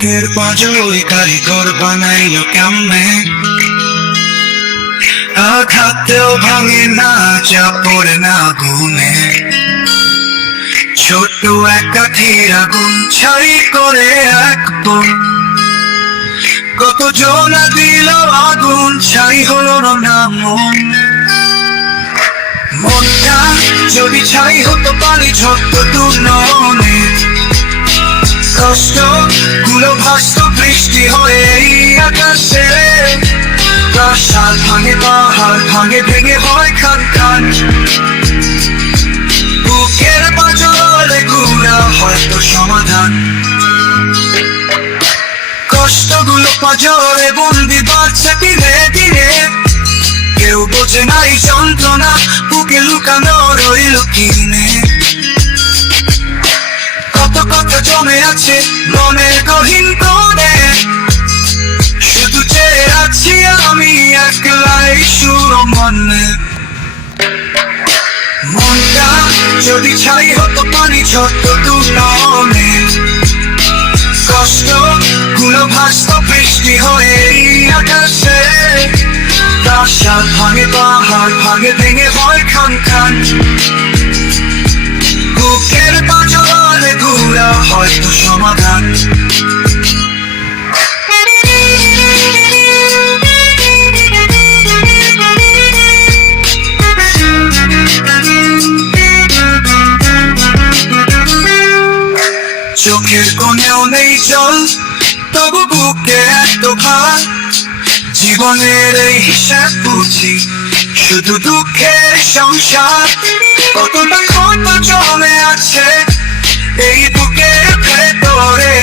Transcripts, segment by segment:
বুকের পাঁজরে কারিগর বানাইলো কেমনে, আঘাতেও ভাঙে না, চা পড়ে না গুনে। ছোট্ট এক কাঠির আগুন ছাই করে এক বোন, কত জোনা দিল আগুন ছাই হলো না মন। মনটা যদি ছাই হতো পানি ছোট্ট দূর ননে, কষ্ট গুলো ভাসত বৃষ্টি হয়ে এই আকাশে। প্রাসাদ ভাঙে, পাহাড় ভাঙে, ভেঙে হয় খান খান। বুকের পাঁজরে ঘুরা হয়তো সমাধান। কষ্টগুলো পাঁজরে বন্দি বাড়ছে ধীরে ধীরে, কেউ বোঝে নাই যন্ত্রণা বুকে লুকানো রইল কিনে। কত কথা জমে আছে মনের গহীন কোণে, শুধু চেয়ে আছি আমি একলাই সুর মনে। মনটা যদি ছাই হতো পানি ছোট্ট দূর ননে, কষ্ট গুলো ভাসত বৃষ্টি হয়ে এই আকাশে। প্রাসাদ ভাঙে, পাহাড় ভাঙে, ভেঙে হয় খান খান। বুকের পাঁজরে ঘুরা হয়তো সমাধান। চোখের কোণেও নেই জল, তবু বুকে এত ভার। জীবনের এই হিসাব বুঝি শুধু দুঃখের সংসার। কতটা ক্ষত জমে আছে এই বুকের ভেতরে,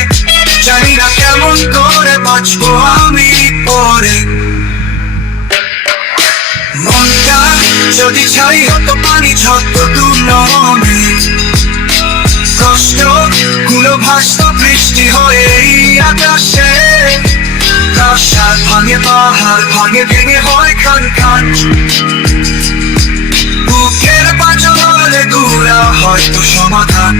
জানি না কেমন করে বাঁচবো আমি পরে। মনটা যদি ছাই হতো পানি ছোট্ট দূর ননে, কষ্ট গুলো ভাসত বৃষ্টি হয়ে এই আকাশে। প্রাসাদ ভাঙে, পাহাড় ভাঙে, ভেঙে হয় খান খান। বুকের পাঁজরে ঘুরা হয়তো সমাধান।